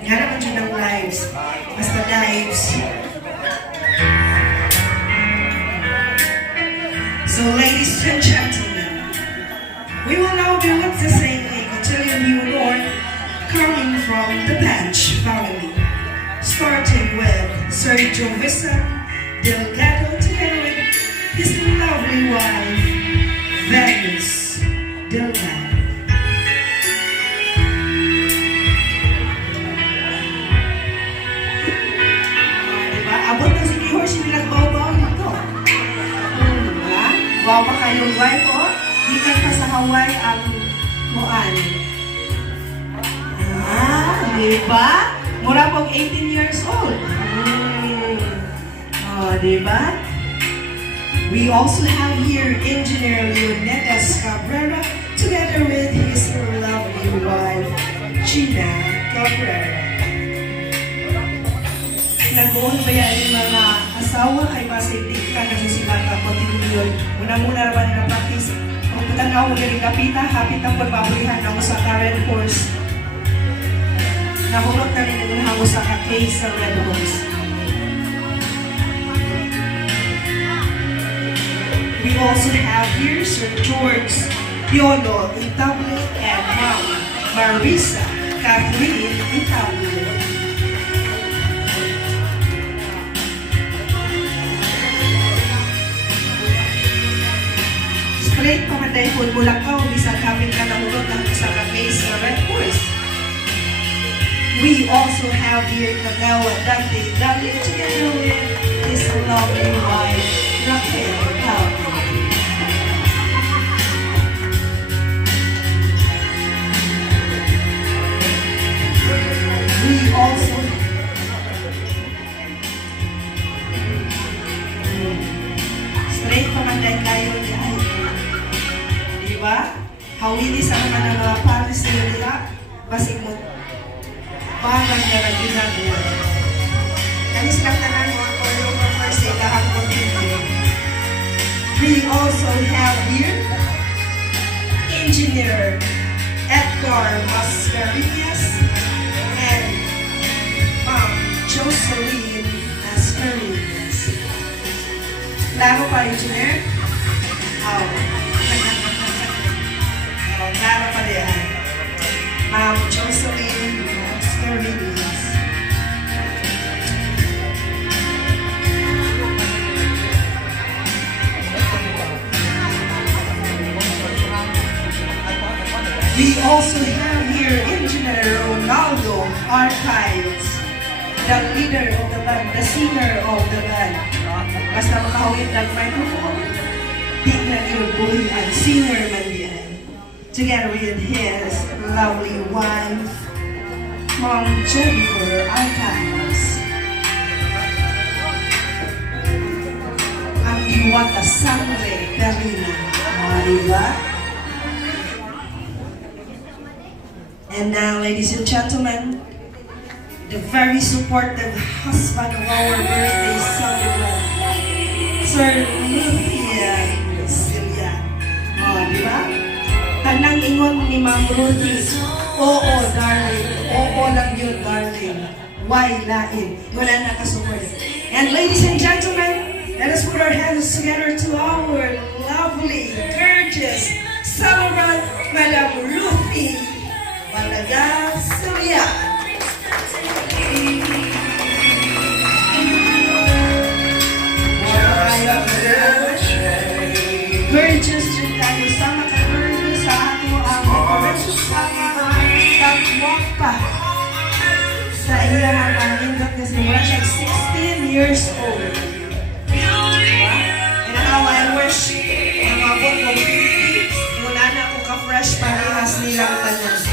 Nga naman dyan ang lives. Basta lives. So ladies and gentlemen, we will now be singing until you new Lord coming from the Bench family. Starting with Sergio Visa Delgado together with his lovely wife, Venus Delgado. Abot na si Kihor, si pinagbaw-baw nito. Wow pa kayong wife, oh. Di ka sa Hawaii ang muan. Diba? Mura pong 18 years old. Diba? We also have here Engineer Leonetas Cabrera together with his lovely wife, Gina Cabrera. Nag-uon ba yan yung mga asawa kay Pasaitik ka kasi sila ka-continue. Muna-muna naman na practice. Kung putanaw mo galing kapita, hapit ang pagbabulihan ako sa current course. Nahulot na rin ang hango sa case sa Red Rose. We also have here Sir George Piolo Itable and Ma'am Marisa Kathleen Itable. Straight pamatay po Bulacau, isang kapit ka nahulot ng isang case sa Red Horse. We also have here Nagawa Dante Dali together with his lovely wife, Raquel Calvo. We also straight pamatay kayo dyan. Diba? Hawili sa mga pares nila, basig mo parang na ginagawa. Kanis lang tanan mo ang tulong ng first aid lahat mo dito. We also have here Engineer Edgar Mascarillas and Ma'am Jocelyn Mascarillas. Klaro pa, Engineer? Klaro pa diyan. Ma'am Jocelyn Mascarillas. We also have here Engineer Ronaldo Archives, the leader of the band, the singer of the band. Basta makahawit ng microphone, tignan niyo buhay ang singer man diyan. Together with his lovely wife, Mom Jennifer Archives. Ang Iwata Sangre Perina. Diba? And now, ladies and gentlemen, the very supportive husband of our birthday celebrant, Sir Lucian Silya. Diba? Tanang ingon ni Ma'am Ruthie, oo, darling. Oo lang yun, darling. Why lain? Wala nakasupport. And ladies and gentlemen, let us put our hands together to our lovely, gorgeous celebrant, Madam Ruthie Balaga Silya. Gorgeous din tayo. Sama ka gorgeous sa ato ang gorgeous sama tagwak pa sa iya ang indot kasi mula siya 16 years old. And how I wish ang abot kong 50 mula na ako ka-fresh parehas nilang tanan.